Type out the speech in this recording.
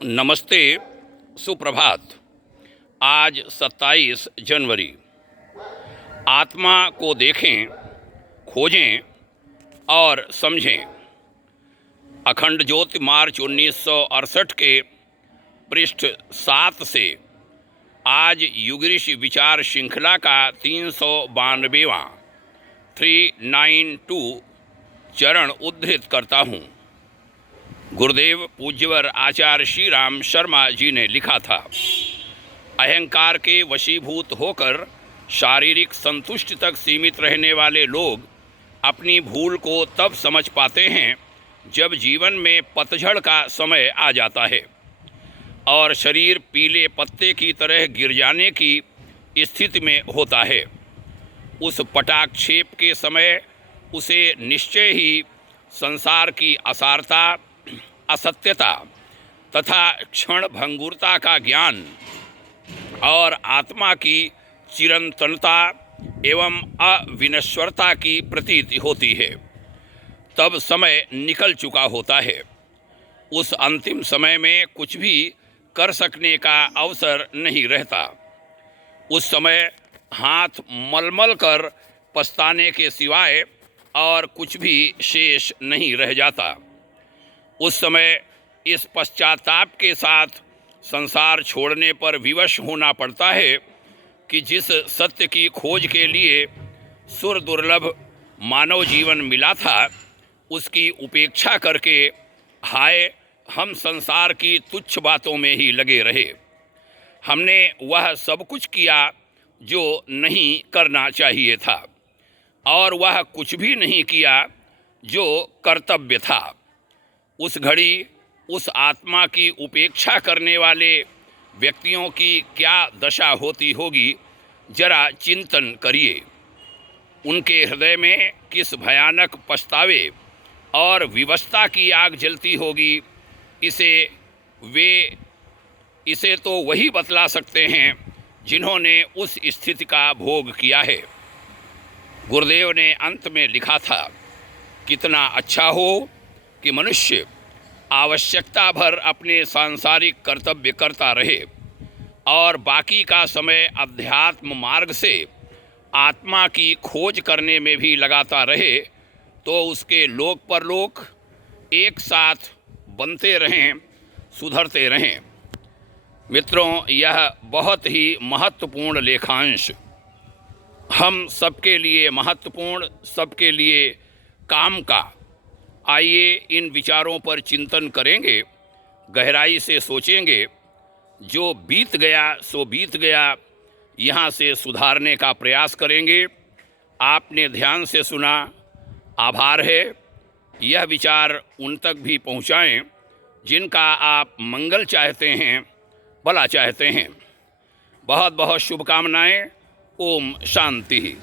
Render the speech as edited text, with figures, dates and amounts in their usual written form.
नमस्ते, सुप्रभात। आज 27 जनवरी। आत्मा को देखें, खोजें और समझें। अखंड ज्योति मार्च 1968 के पृष्ठ 7 से आज युगऋषि विचार श्रृंखला का 392वां 392 चरण उद्धृत करता हूँ। गुरुदेव पूज्यवर आचार्य श्री राम शर्मा जी ने लिखा था, अहंकार के वशीभूत होकर शारीरिक संतुष्टि तक सीमित रहने वाले लोग अपनी भूल को तब समझ पाते हैं जब जीवन में पतझड़ का समय आ जाता है और शरीर पीले पत्ते की तरह गिर जाने की स्थिति में होता है। उस पटाक्षेप के समय उसे निश्चय ही संसार की असारता, असत्यता तथा क्षण भंगुरता का ज्ञान और आत्मा की चिरंतनता एवं अविनश्वरता की प्रतीति होती है। तब समय निकल चुका होता है। उस अंतिम समय में कुछ भी कर सकने का अवसर नहीं रहता। उस समय हाथ मलमल कर पछताने के सिवाय और कुछ भी शेष नहीं रह जाता। उस समय इस पश्चाताप के साथ संसार छोड़ने पर विवश होना पड़ता है कि जिस सत्य की खोज के लिए सुर दुर्लभ मानव जीवन मिला था, उसकी उपेक्षा करके हाय हम संसार की तुच्छ बातों में ही लगे रहे। हमने वह सब कुछ किया जो नहीं करना चाहिए था और वह कुछ भी नहीं किया जो कर्तव्य था। उस घड़ी उस आत्मा की उपेक्षा करने वाले व्यक्तियों की क्या दशा होती होगी, जरा चिंतन करिए। उनके हृदय में किस भयानक पछतावे और विवशता की आग जलती होगी, इसे तो वही बतला सकते हैं जिन्होंने उस स्थिति का भोग किया है। गुरुदेव ने अंत में लिखा था, कितना अच्छा हो कि मनुष्य आवश्यकता भर अपने सांसारिक कर्तव्य करता रहे और बाकी का समय अध्यात्म मार्ग से आत्मा की खोज करने में भी लगाता रहे, तो उसके लोक परलोक एक साथ बनते रहें, सुधरते रहें। मित्रों, यह बहुत ही महत्वपूर्ण लेखांश हम सबके लिए महत्वपूर्ण, सबके लिए काम का। आइए इन विचारों पर चिंतन करेंगे, गहराई से सोचेंगे। जो बीत गया सो बीत गया, यहाँ से सुधारने का प्रयास करेंगे। आपने ध्यान से सुना, आभार है। यह विचार उन तक भी पहुँचाएं जिनका आप मंगल चाहते हैं, भला चाहते हैं। बहुत बहुत शुभकामनाएं। ओम शांति।